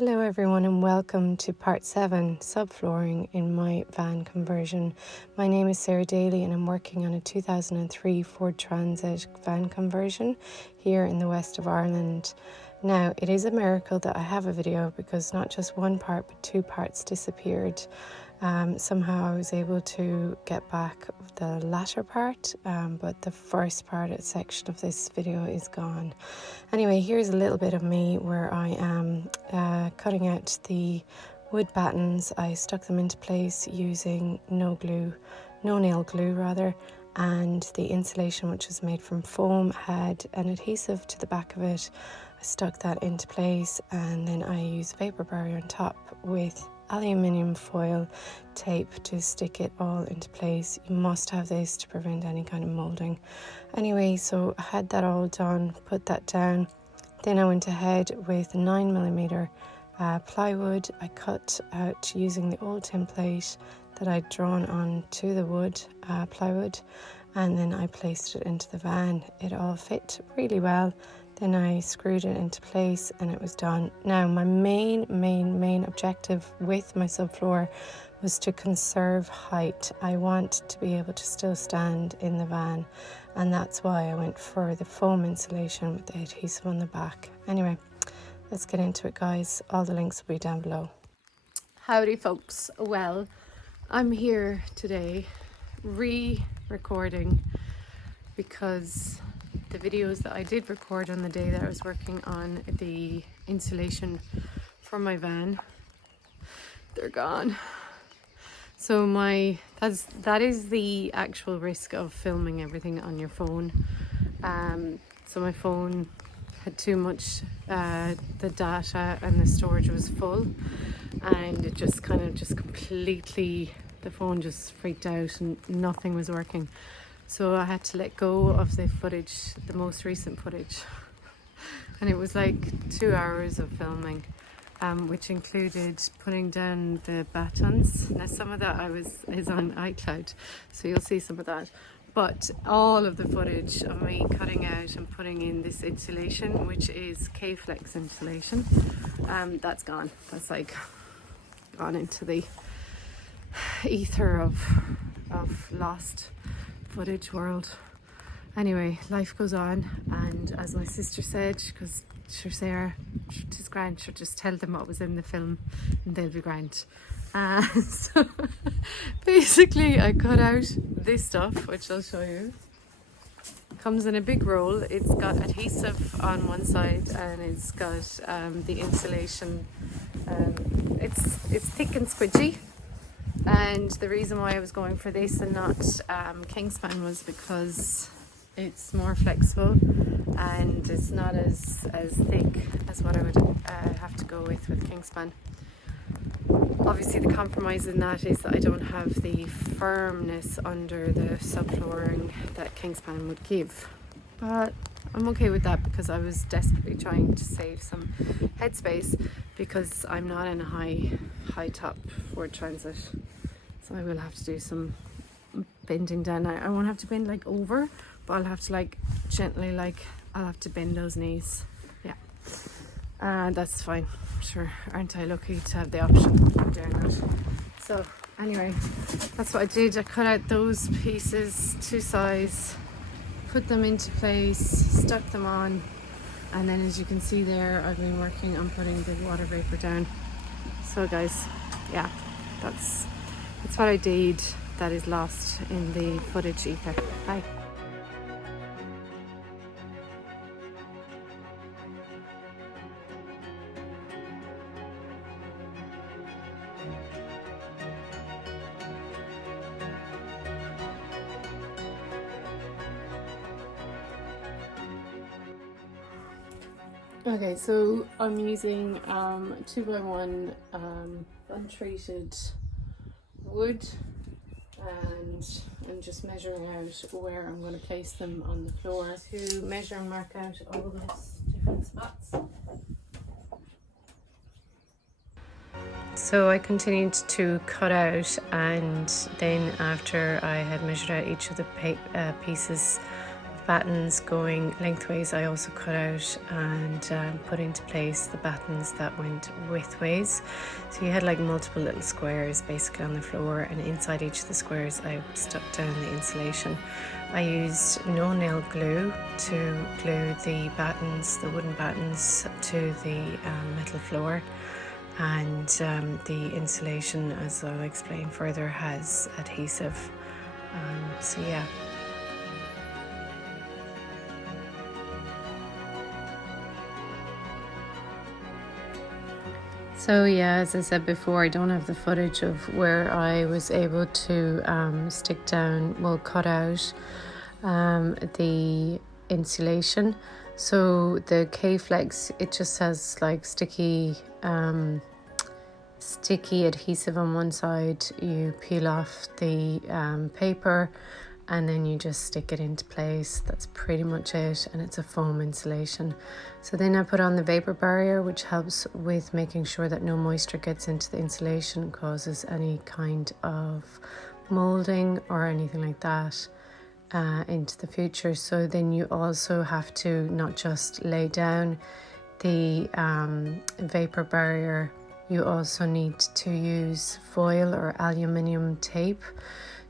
Hello everyone and welcome to part 7, subflooring in my van conversion. My name is Sarah Daly and I'm working on a 2003 Ford Transit van conversion here in the west of Ireland. Now it is a miracle that I have a video because not just one part but two parts disappeared. Somehow I was able to get back the latter part, but the first part section of this video is gone. Anyway, here's a little bit of me where I am cutting out the wood battens. I stuck them into place using no nail glue rather, and the insulation, which is made from foam, had an adhesive to the back of it. I stuck that into place and then I used vapour barrier on top with aluminium foil tape to stick it all into place. You must have this to prevent any kind of moulding. Anyway, so I had that all done, put that down. Then I went ahead with 9mm plywood. I cut out using the old template that I'd drawn onto the wood plywood, and then I placed it into the van. It all fit really well. Then I screwed it into place and it was done. Now my main objective with my subfloor was to conserve height. I want to be able to still stand in the van, and that's why I went for the foam insulation with the adhesive on the back. Anyway, let's get into it, guys. All the links will be down below. Howdy folks. Well, I'm here today re-recording because the videos that I did record on the day that I was working on the insulation for my van, they're gone. So that is the actual risk of filming everything on your phone. So my phone had too much, the data and the storage was full, and it just completely, the phone just freaked out and nothing was working. So I had to let go of the footage, the most recent footage. And it was like 2 hours of filming, which included putting down the battens. Now some of that is on iCloud, so you'll see some of that. But all of the footage of me cutting out and putting in this insulation, which is K-Flex insulation, that's gone. That's like gone into the ether of lost footage world. Anyway, life goes on, and as my sister said, because sure Sarah, tis grand, she'll just tell them what was in the film and they'll be grand. So basically I cut out this stuff, which I'll show you. Comes in a big roll. It's got adhesive on one side and it's got the insulation. It's thick and squidgy. And the reason why I was going for this and not Kingspan was because it's more flexible and it's not as thick as what I would have to go with Kingspan. Obviously the compromise in that is that I don't have the firmness under the subflooring that Kingspan would give. But I'm okay with that because I was desperately trying to save some headspace because I'm not in a high top Ford Transit. So I will have to do some bending down. I won't have to bend like over, but I'll have to like gently, I'll have to bend those knees. Yeah, that's fine. Sure, aren't I lucky to have the option of doing that? So anyway, that's what I did. I cut out those pieces to size, put them into place, stuck them on, and then as you can see there, I've been working on putting the water vapour down. So guys, yeah, that's what I did that is lost in the footage ether. Bye. Okay, so I'm using 2x1 untreated wood, and I'm just measuring out where I'm going to place them on the floor to measure and mark out all those different spots. So I continued to cut out, and then after I had measured out each of the pieces of battens going lengthways, I also cut out and put into place the battens that went widthways. So you had like multiple little squares basically on the floor, and inside each of the squares I stuck down the insulation. I used no nail glue to glue the battens, the wooden battens, to the metal floor, and the insulation, as I'll explain further, has adhesive. So yeah. So yeah, as I said before, I don't have the footage of where I was able to stick down, well, cut out the insulation. So the K-Flex, it just has like sticky adhesive on one side. You peel off the paper and then you just stick it into place. That's pretty much it, and it's a foam insulation. So then I put on the vapor barrier, which helps with making sure that no moisture gets into the insulation and causes any kind of molding or anything like that into the future. So then you also have to not just lay down the vapor barrier, you also need to use foil or aluminium tape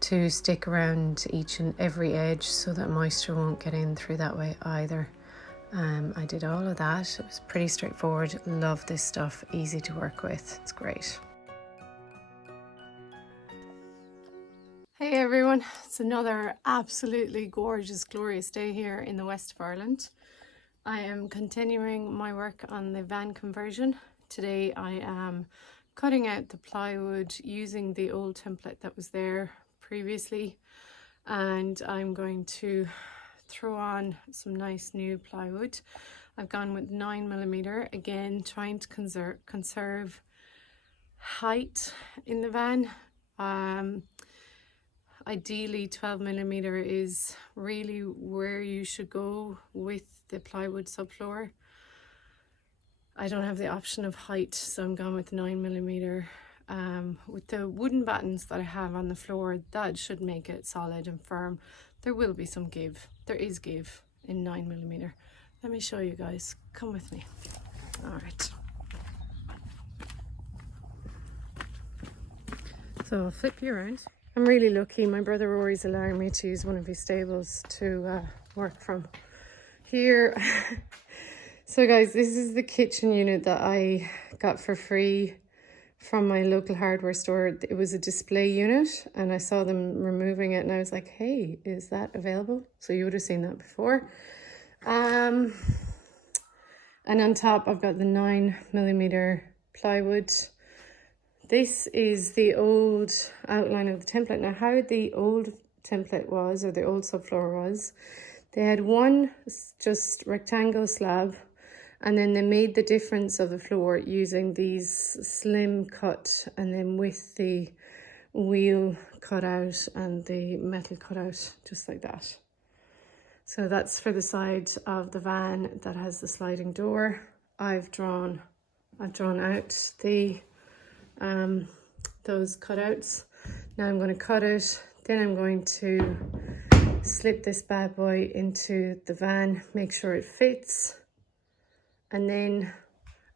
to stick around each and every edge so that moisture won't get in through that way either. I did all of that. It was pretty straightforward. Love this stuff, easy to work with, it's great. Hey everyone, it's another absolutely gorgeous, glorious day here in the west of Ireland. I am continuing my work on the van conversion. Today I am cutting out the plywood using the old template that was there previously, and I'm going to throw on some nice new plywood. I've gone with 9mm, again trying to conserve height in the van. Ideally 12mm is really where you should go with the plywood subfloor. I don't have the option of height, so I'm gone with 9mm. With the wooden battens that I have on the floor, that should make it solid and firm. There will be some give. There is give in 9mm. Let me show you guys. Come with me. All right. So I'll flip you around. I'm really lucky. My brother Rory's allowing me to use one of his stables to work from here. So guys, this is the kitchen unit that I got for free from my local hardware store. It was a display unit and I saw them removing it and I was like, hey, is that available? So you would have seen that before. And on top I've got the 9mm plywood. This is the old outline of the template. Now how the old template was, or the old subfloor was, they had one just rectangle slab, and then they made the difference of the floor using these slim cut, and then with the wheel cut out and the metal cut out, just like that. So that's for the side of the van that has the sliding door. I've drawn out the those cutouts. Now I'm going to cut it, then I'm going to slip this bad boy into the van, make sure it fits, and then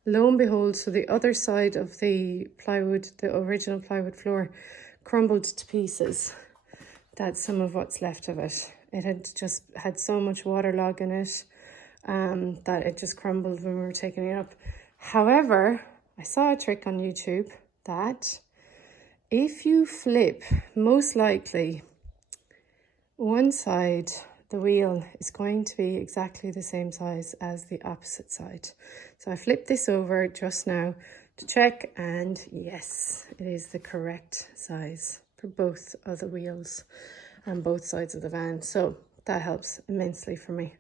lo and behold, so the other side of the plywood, the original plywood floor, crumbled to pieces. That's some of what's left of it. It had just had so much waterlog in it that it just crumbled when we were taking it up. However, I saw a trick on YouTube that if you flip, most likely one side, the wheel is going to be exactly the same size as the opposite side. So I flipped this over just now to check, and yes, it is the correct size for both of the wheels on both sides of the van. So that helps immensely for me.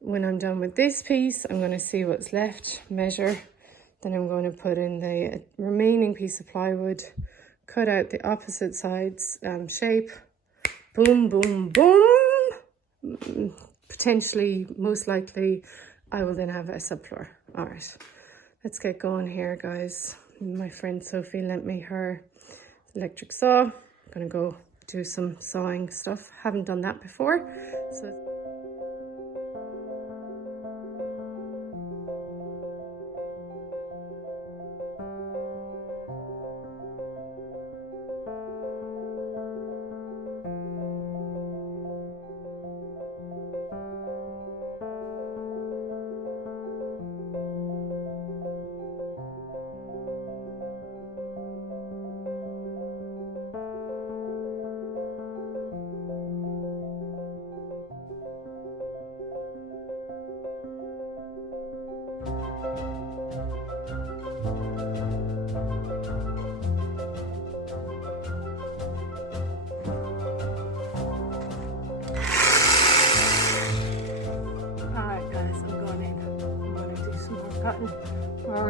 When I'm done with this piece, I'm going to see what's left, measure, then I'm going to put in the remaining piece of plywood, cut out the opposite sides shape, boom, boom, boom. Potentially, most likely, I will then have a subfloor. All right, let's get going here, guys. My friend Sophie lent me her electric saw. I'm gonna go do some sawing stuff. Haven't done that before. So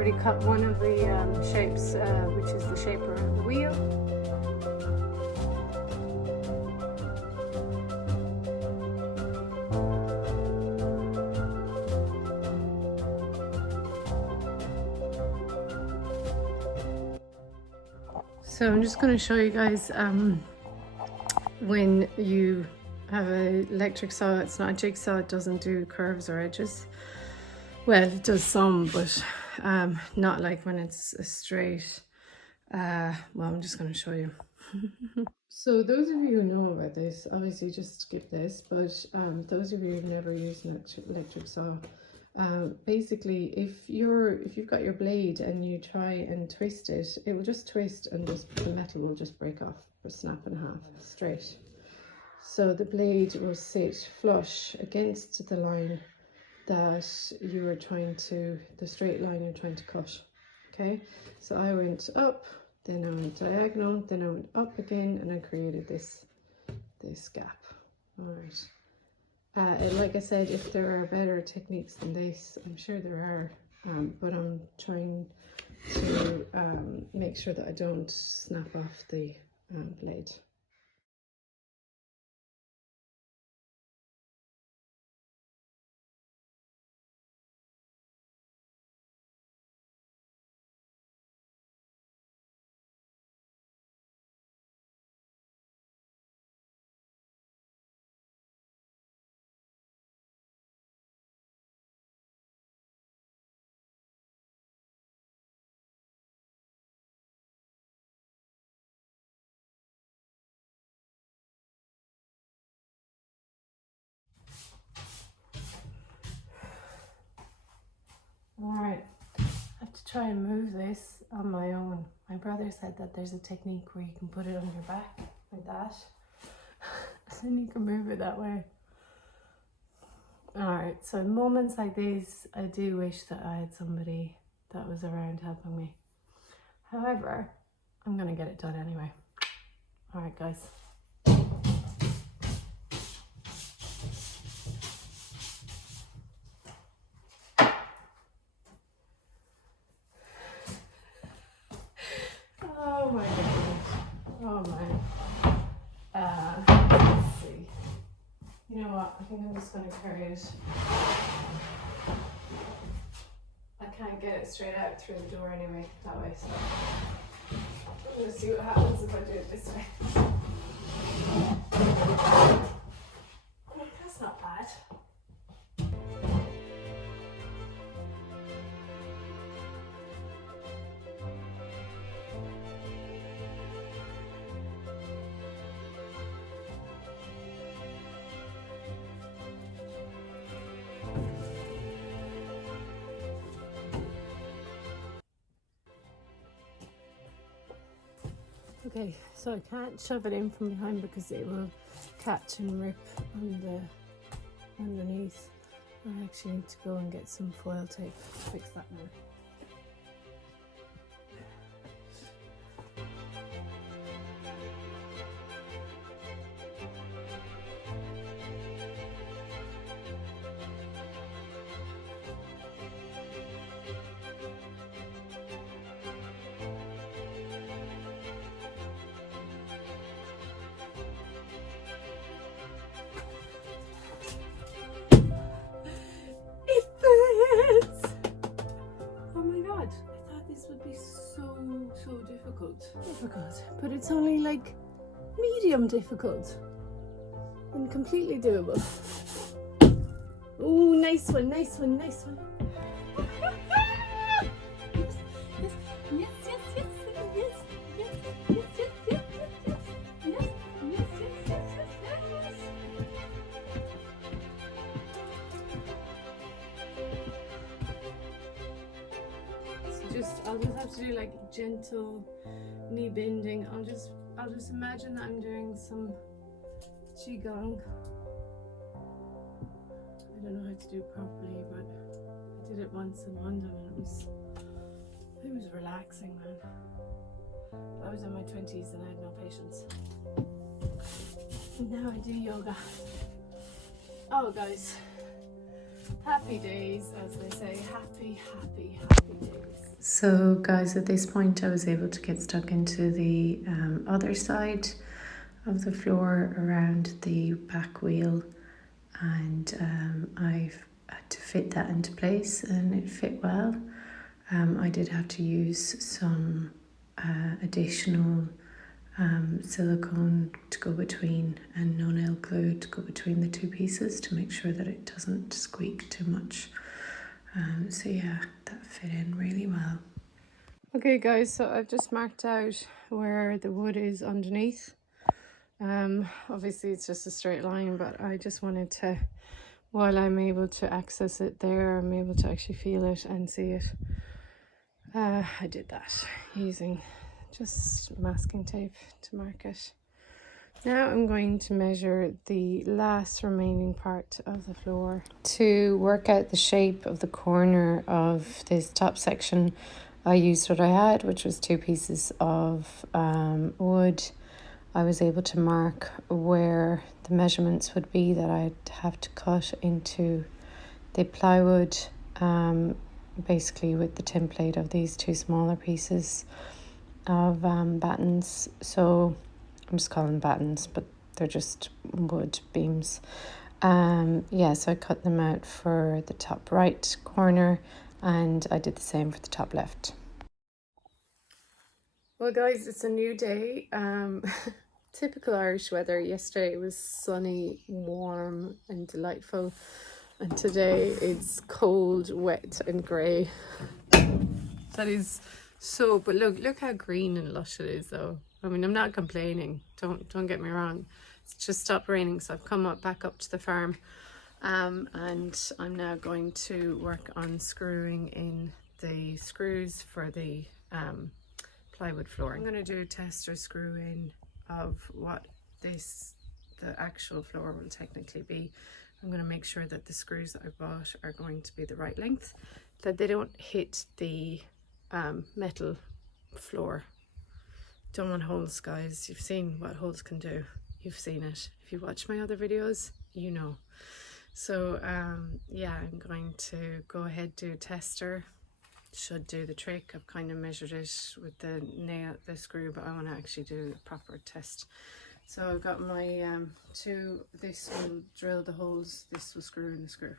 already cut one of the shapes, which is the shape around the wheel. So I'm just going to show you guys when you have an electric saw, it's not a jigsaw, it doesn't do curves or edges. Well, it does some, but not like when it's a straight. Well, I'm just going to show you. So those of you who know about this, obviously just skip this, but those of you who've never used an electric saw, basically if you've got your blade and you try and twist it, it will just twist and just the metal will just break off or snap in half straight. So the blade will sit flush against the line that you are trying to, the straight line you're trying to cut. Okay, so I went up, then I went diagonal, then I went up again, and I created this gap. All right. And like I said, if there are better techniques than this, I'm sure there are, but I'm trying to make sure that I don't snap off the blade. Alright, I have to try and move this on my own. My brother said that there's a technique where you can put it on your back, like that, and you can move it that way. Alright, so in moments like these, I do wish that I had somebody that was around helping me. However, I'm going to get it done anyway. Alright guys. Oh my goodness. Oh my. Let's see. You know what? I think I'm just going to carry it. I can't get it straight out through the door anyway, that way. So I'm going to see what happens if I do it this way. That's not bad. Okay, so I can't shove it in from behind because it will catch and rip on the underneath. I actually need to go and get some foil tape to fix that now. Difficult, but it's only like medium difficult and completely doable. Oh, nice one, nice one, nice one. Yes, yes, yes, yes, yes, yes, yes, yes, yes, yes, yes, yes, yes, yes, yes. So I'll just have to do like gentle knee bending. I'll just imagine that I'm doing some qigong. I don't know how to do it properly, but I did it once in London and it was relaxing, man. I was in my 20s and I had no patience. And now I do yoga. Oh guys, happy days, as they say. Happy, happy, happy days. So guys, at this point I was able to get stuck into the other side of the floor around the back wheel, and I've had to fit that into place and it fit well. I did have to use some additional silicone to go between and no-nail glue to go between the two pieces to make sure that it doesn't squeak too much. So yeah, that fit in really well. Okay guys, so I've just marked out where the wood is underneath. Obviously it's just a straight line, but I just wanted to, while I'm able to access it there, I'm able to actually feel it and see it. I did that using just masking tape to mark it. Now I'm going to measure the last remaining part of the floor. To work out the shape of the corner of this top section, I used what I had, which was 2 pieces of wood. I was able to mark where the measurements would be that I'd have to cut into the plywood, basically with the template of these 2 smaller pieces of battens. So I'm just calling them battens, but they're just wood beams. Yeah, so I cut them out for the top right corner, and I did the same for the top left. Well guys, it's a new day. Typical Irish weather. Yesterday it was sunny, warm and delightful, and today it's cold, wet and grey. That is so, but look how green and lush it is though. I mean, I'm not complaining, don't get me wrong. It's just stopped raining, so I've come back up to the farm, and I'm now going to work on screwing in the screws for the plywood flooring. I'm going to do a tester screw in of what the actual floor will technically be. I'm going to make sure that the screws that I bought are going to be the right length, that they don't hit the metal floor. Don't want holes, guys. You've seen what holes can do. You've seen it. If you watch my other videos, you know. So yeah, I'm going to go ahead, do a tester. Should do the trick. I've kind of measured it with the screw, but I want to actually do a proper test. So I've got my this will drill the holes, this will screw in the screw.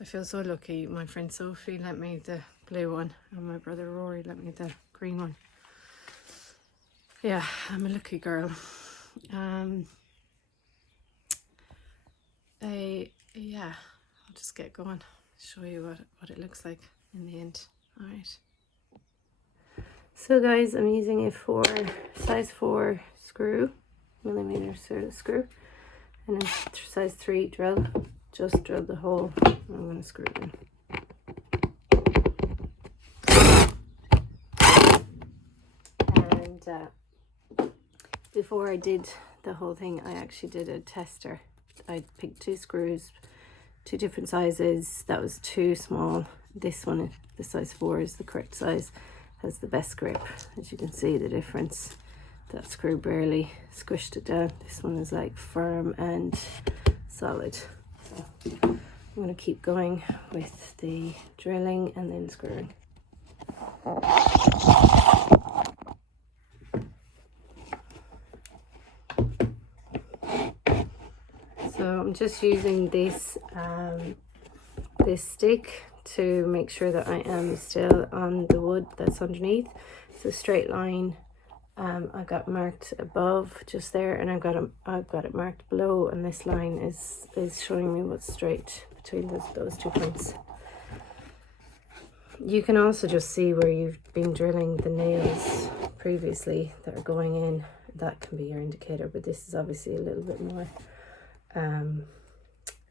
I feel so lucky. My friend Sophie lent me the blue one and my brother Rory lent me the green one. Yeah, I'm a lucky girl. Yeah, I'll just get going, show you what it looks like in the end. All right. So guys, I'm using a size 4 screw, millimeter sort of screw, and a size 3 drill. Just drill the hole. I'm going to screw it in. And before I did the whole thing, I actually did a tester. I picked 2 screws, 2 different sizes. That was too small. This one, the size 4, is the correct size, has the best grip. As you can see the difference, that screw barely squished it down. This one is like firm and solid. So I'm going to keep going with the drilling and then screwing. So I'm just using this stick to make sure that I am still on the wood that's underneath. It's a straight line. I got marked above just there, and I've got it marked below, and this line is showing me what's straight between those 2 points. You can also just see where you've been drilling the nails previously that are going in. That can be your indicator, but this is obviously a little bit more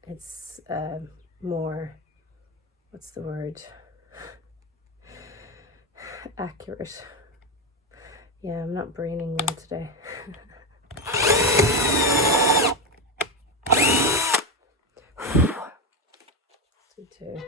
it's more, what's the word, accurate. Yeah, I'm not braining well today. Two.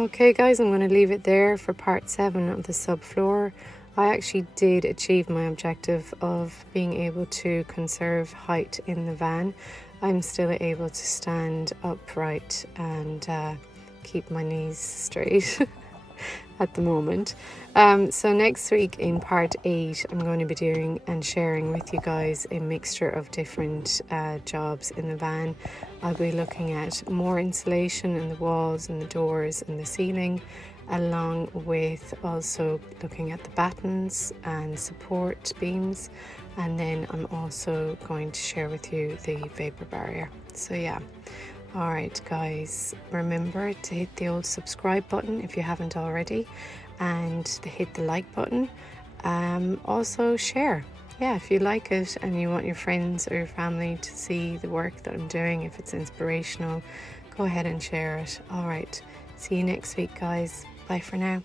Okay guys, I'm going to leave it there for part 7 of the subfloor. I actually did achieve my objective of being able to conserve height in the van. I'm still able to stand upright and keep my knees straight at the moment. So next week in part 8, I'm going to be doing and sharing with you guys a mixture of different jobs in the van. I'll be looking at more insulation in the walls and the doors and the ceiling, along with also looking at the battens and support beams, and then I'm also going to share with you the vapour barrier. So yeah. Alright guys, remember to hit the old subscribe button if you haven't already, and to hit the like button. Also share. Yeah, if you like it and you want your friends or your family to see the work that I'm doing, if it's inspirational, go ahead and share it. Alright, see you next week guys. Bye for now.